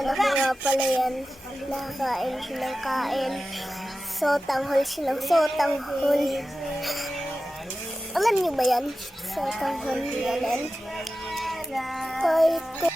Ano ko nga pala yan? Nakakain silang kain. Sotanghol silang sotanghol. Alam niyo ba yan? Sotanghol yan. Kahit ko.